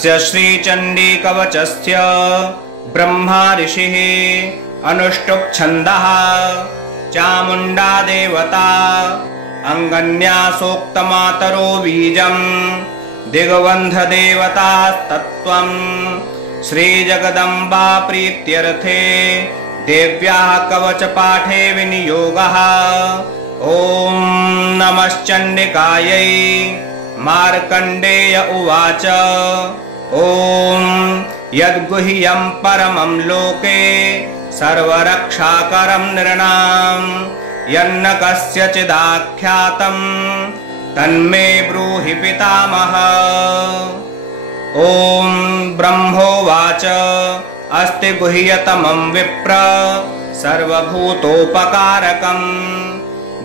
अस्य श्रीचण्डीकवचस्य ब्रह्मा ऋषिः अनुष्टुप् छन्दः चामुण्डा देवता अङ्गन्यासोक्तमातरो बीजम् दिग्बन्धदेवतास्तत्त्वम् श्रीजगदम्बा प्रीत्यर्थे देव्याः कवचपाठे विनियोगः। ॐ नमश्चण्डिकायै। मार्कण्डेय उवाच ॐ यद्गुह्यं परमं लोके सर्वरक्षाकरं नृणां यन्न कस्यचिदाख्यातं तन्मे ब्रूहि पितामह। ॐ ब्रह्मोवाच अस्ति गुह्यतमं विप्र सर्वभूतोपकारकं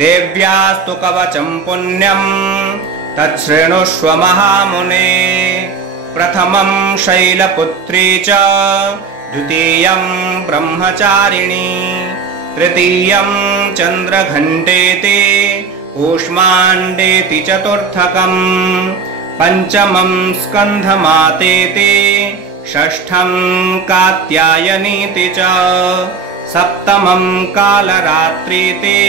देव्यास्तु कवचं पुण्यं तच्छृणुष्व महामुने। प्रथमं शैलपुत्री च द्वितीयं ब्रह्मचारिणी तृतीयं चन्द्रघण्टेति कूष्माण्डेति चतुर्थकं पञ्चमं स्कन्धमातेति षष्ठं कात्यायनीति च सप्तमं कालरात्रीति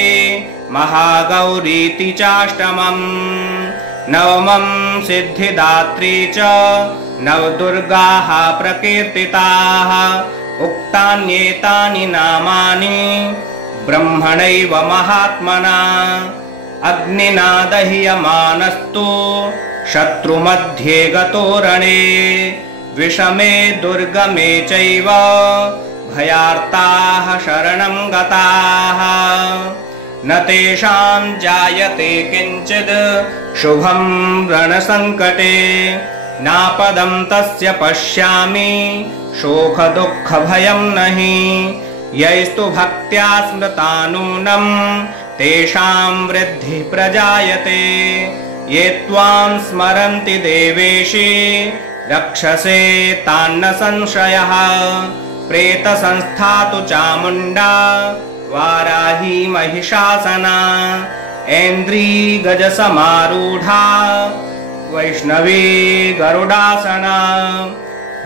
महागौरीति चाष्टमं नवमं सिद्धिदात्री च नवदुर्गाः प्रकीर्तिताः। उक्तान्येतानि नामानि ब्रह्मणैव महात्मना अग्निना दह्यमानस्तु शत्रुमध्ये गतो रणे विषमे दुर्गमे चैव भयार्ताः शरणं गताः न तेषां जायते किञ्चित् शुभं रणसङ्कटे नापदं तस्य पश्यामि शोकदुःखभयं नहि यैस्तु भक्त्या स्मृता नूनं तेषां वृद्धिः प्रजायते ये त्वां स्मरन्ति देवेशि रक्षसे तान्न संशयः प्रेतसंस्था तु चामुण्डा वाराही महिषासना ऐन्द्री गजसमारूढा वैष्णवी गरुडासना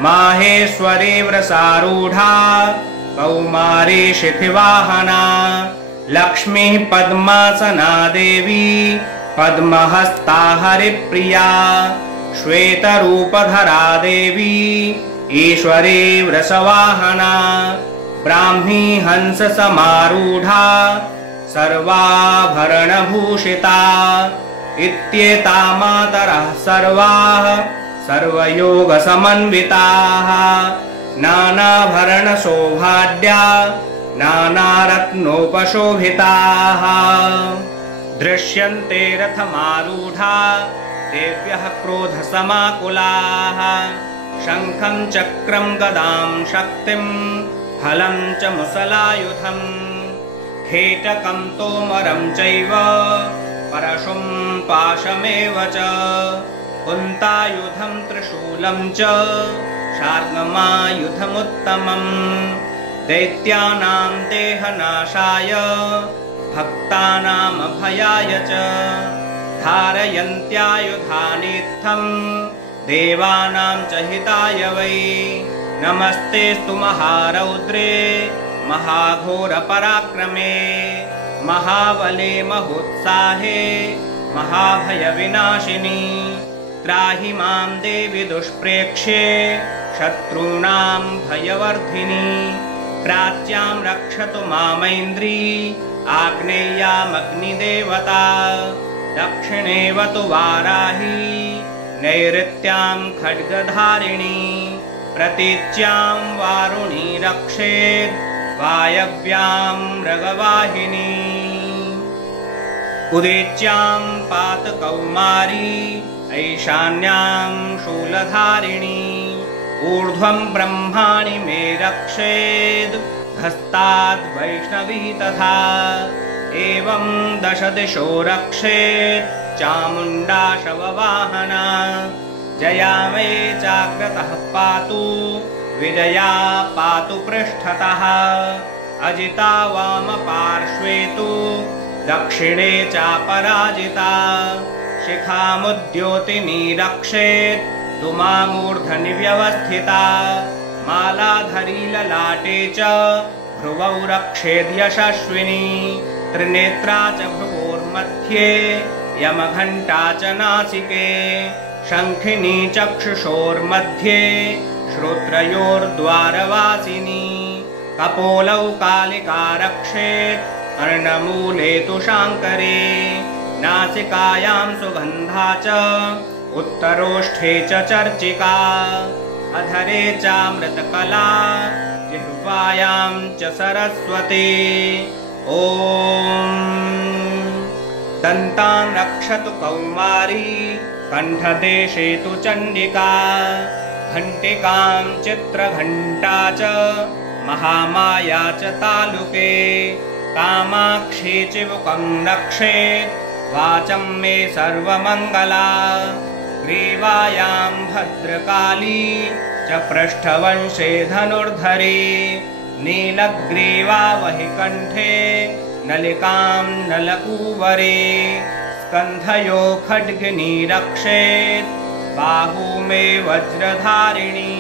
माहेश्वरी वृषारूढा कौमारी शिखिवाहना लक्ष्मीः पद्मासना देवी पद्महस्ता हरिप्रिया श्वेतरूपधरा देवी ईश्वरी वृषवाहना ब्राह्मी हंससमारूढा सर्वाभरणभूषिता इत्येता मातरः सर्वाः सर्वयोगसमन्विताः नानाभरणशोभाढ्या नानारत्नोपशोभिताः दृश्यन्ते रथमारूढा देव्यः क्रोधसमाकुलाः शङ्खं चक्रं गदां शक्तिं फलं च मुसलायुधं खेटकं तोमरं चैव परशुं पाशमेव च कुन्तायुधं त्रिशूलं च शार्ङ्गमायुधमुत्तमं दैत्यानां देहनाशाय भक्तानामभयाय च धारयन्त्यायुधानीत्थं देवानां च हिताय वै नमस्तेस्तु महारौद्रे महाघोरपराक्रमे महाबले महोत्साहे महाभयविनाशिनी त्राहि मां देवि दुष्प्रेक्ष्ये शत्रूणां भयवर्धिनी प्राच्यां रक्षतु मामैन्द्री आग्नेयामग्निदेवता दक्षिणेवतु वाराही नैऋत्यां खड्गधारिणी प्रतीच्यां वारुणी रक्षेत् वायव्यां मृगवाहिनी उदेच्यां पात कौमारी ऐशान्यां शूलधारिणी ऊर्ध्वं ब्रह्माणि मे रक्षेद् हस्ताद् वैष्णवी तथा एवं दश दिशो रक्षेत् चामुण्डा शववाहना जया मे जाग्रतः पातु विजया पातु पृष्ठतः अजिता वामपार्श्वे तु दक्षिणे चापराजिता शिखामुद्योतिनी रक्षेत् तुमामूर्धनि व्यवस्थिता मालाधरी ललाटे च भ्रुवौ रक्षेद् यशस्विनी त्रिनेत्रा च भ्रुवोर्मध्ये यमघण्टा च नासिके शङ्खिनी चक्षुषोर्मध्ये श्रोत्रयोर्द्वारवासिनी कपोलौ कालिका रक्षेत् कर्णमूले तु शाङ्करे नासिकायां सुगन्धा च उत्तरोष्ठे च चर्चिका अधरे चामृतकला जिह्वायां च सरस्वती ॐ दन्तां रक्षतु कौमारी कण्ठदेशे तु चण्डिका घण्टिकां चित्रघण्टा च महामाया च तालुके कामाक्षी चिबुकं रक्षेत् वाचं मे सर्वमङ्गला ग्रीवायां भद्रकाली च पृष्ठवंशे धनुर्धरे नीलग्रीवा वहि कण्ठे नलिकां नलकूवरे स्कन्धयो खड्गिनी रक्षेत् बाहू मे वज्रधारिणी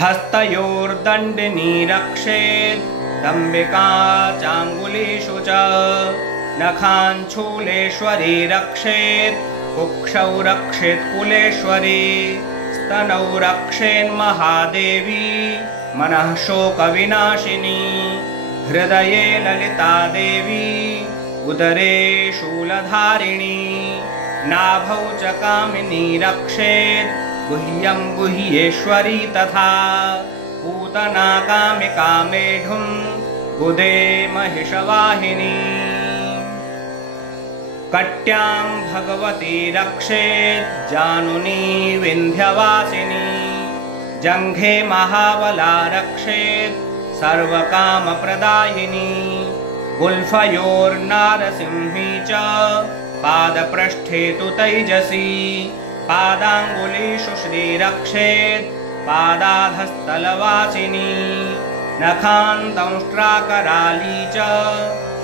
हस्तयोर्दण्डिनी रक्षेत् दम्बिका चाङ्गुलीषु च नखाञ्छूलेश्वरी रक्षेत् कुक्षौ रक्षेत् कुलेश्वरी स्तनौ रक्षेन्महादेवी मनः शोकविनाशिनी हृदये ललिता देवी उदरे शूलधारिणी नाभौ च कामिनी रक्षेत् गुह्यं गुह्येश्वरी तथा पूतना कामिका मेढुं गुदे महिषवाहिनी कट्यां भगवती रक्षेत् जानुनी विन्ध्यवासिनी जङ्घे महाबला रक्षेत् सर्वकामप्रदायिनी गुल्फयोर्नारसिंही च पादपृष्ठे तु तैजसी पादाङ्गुलीषु श्रीरक्षेत् पादाधस्तलवासिनी नखान्तंष्ट्राकराली च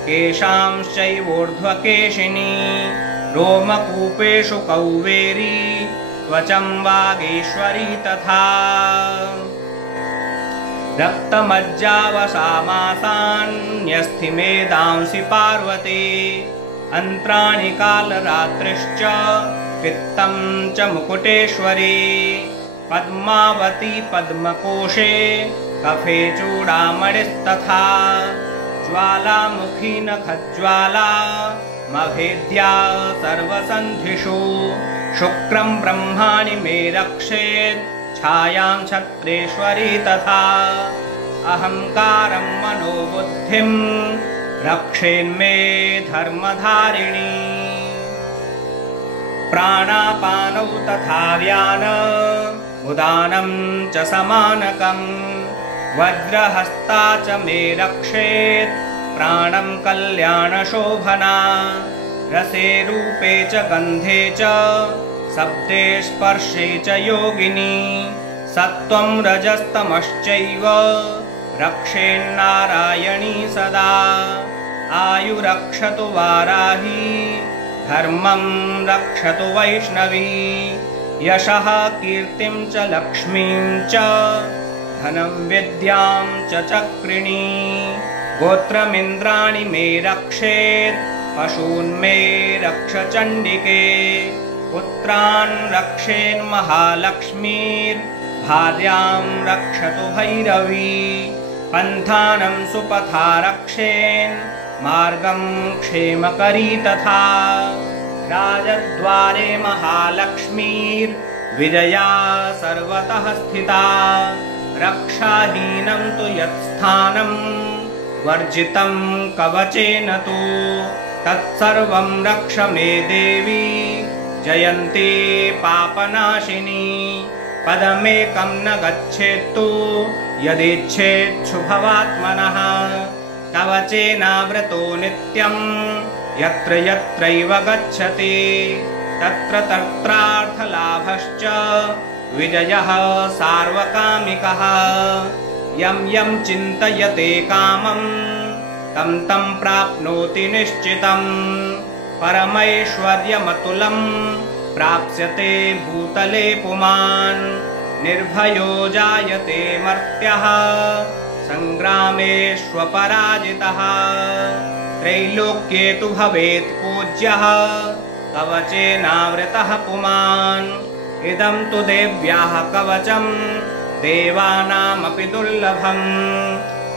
केशांश्चैवोर्ध्वकेशिनी रोमकूपेषु कौवेरी त्वचं वागीश्वरी तथा रक्तमज्जावसामासान्यस्थिमेदांसि पार्वती अन्त्राणि कालरात्रिश्च पित्तं च मुकुटेश्वरी पद्मावती पद्मकोशे कफे चूडामणिस्तथा ज्वालामुखी नखज्वाला मभेद्या सर्वसन्धिषु शुक्रं ब्रह्माणि मे रक्षेत् छायां छत्रेश्वरी तथा अहङ्कारं मनोबुद्धिं रक्षेन्मे धर्मधारिणी प्राणापानौ तथा व्यान उदानं च समानकं वज्रहस्ता च मे रक्षेत् प्राणं कल्याणशोभना रसे रूपे च गन्धे च शब्दे स्पर्शे च योगिनी सत्त्वं रजस्तमश्चैव रक्षेन्नारायणी सदा आयुरक्षतु वाराही धर्मं रक्षतु वैष्णवी यशः कीर्तिं च लक्ष्मीं च धनं विद्यां च चक्रिणी गोत्रमिन्द्राणि मे रक्षेत् पशून्मे रक्ष चण्डिके पुत्रान् रक्षेन्महालक्ष्मीर्भार्यां रक्षतु भैरवी पन्थानं सुपथा रक्षेन् मार्गं क्षेमकरी तथा राजद्वारे महालक्ष्मीर्विजया सर्वतः स्थिता रक्षाहीनं तु यत्स्थानं वर्जितं कवचेन तु तत्सर्वं रक्ष मे देवी जयन्ती पापनाशिनी पदमेकं न गच्छेत्तु यदिच्छेच्छुभवात्मनः कवचेनावृतो नित्यं यत्र यत्रैव गच्छति तत्र तत्रार्थलाभश्च विजयः सार्वकामिकः यं यं चिन्तयते कामं तं तं प्राप्नोति निश्चितं परमैश्वर्यमतुलं प्राप्स्यते भूतले पुमान् निर्भयो जायते मर्त्यः सङ्ग्रामेष्वपराजितः त्रैलोक्ये तु भवेत् पूज्यः कवचेनावृतः पुमान् इदं तु देव्याः कवचं देवानामपि दुर्लभम्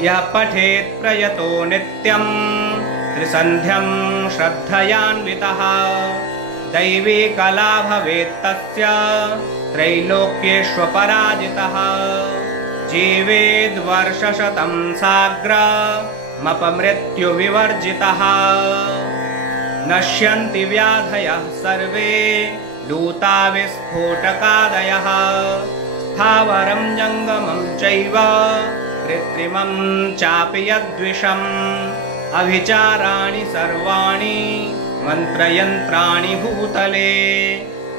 यः पठेत् प्रयतो नित्यं त्रिसन्ध्यं श्रद्धयान्वितः दैवी कला भवेत् तस्य त्रैलोक्येष्वपराजितः जीवेद्वर्षशतं साग्रमपमृत्युविवर्जितः नश्यन्ति व्याधयः सर्वे लूता विस्फोटकादयः स्थावरं जङ्गमं चैव कृत्रिमं चापि यद्विषम् अभिचाराणि सर्वाणि मन्त्रयन्त्राणि भूतले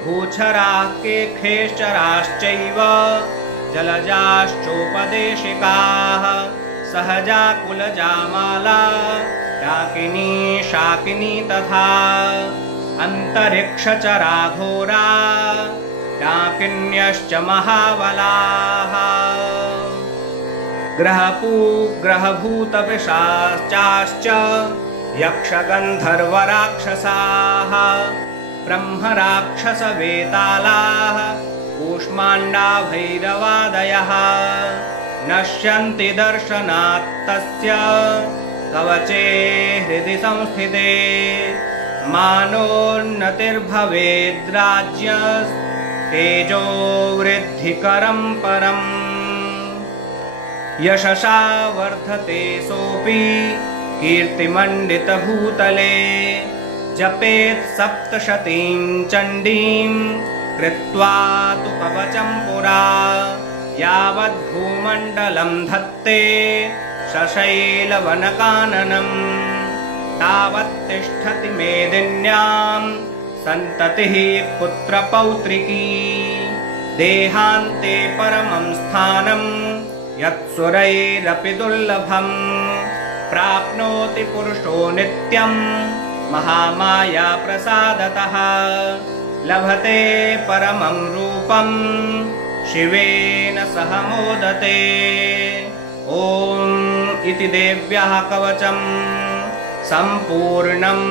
भूचराः केखेश्चराश्चैव जलजाश्चोपदेशिकाः सहजा कुलजा माला डाकिनी शाकिनी तथा अन्तरिक्षचरा घोरा डाकिन्यश्च महाबलाः ग्रहभूतपिशाचाश्च यक्षगन्धर्वराक्षसाः ब्रह्मराक्षसवेतालाः कूष्माण्डा भैरवादयः नश्यन्ति दर्शनात् तस्य कवचे हृदि संस्थिते मानोन्नतिर्भवेद्राज्यस्तेजो वृद्धिकरं परम् यशसा वर्धते सोऽपि कीर्तिमण्डितभूतले जपेत् सप्तशतीं चण्डीं कृत्वा तु कवचं पुरा यावद्भूमण्डलं धत्ते सशैलवनकाननं तावत् तिष्ठति मेदिन्यां सन्ततिः पुत्रपौत्रिकी देहान्ते परमं स्थानं यत्सुरैरपि दुर्लभम् प्राप्नोति पुरुषो नित्यं महामाया प्रसादतः लभते परमं रूपं शिवेन सह मोदते ॐ इति देव्याः कवचं सम्पूर्णम्।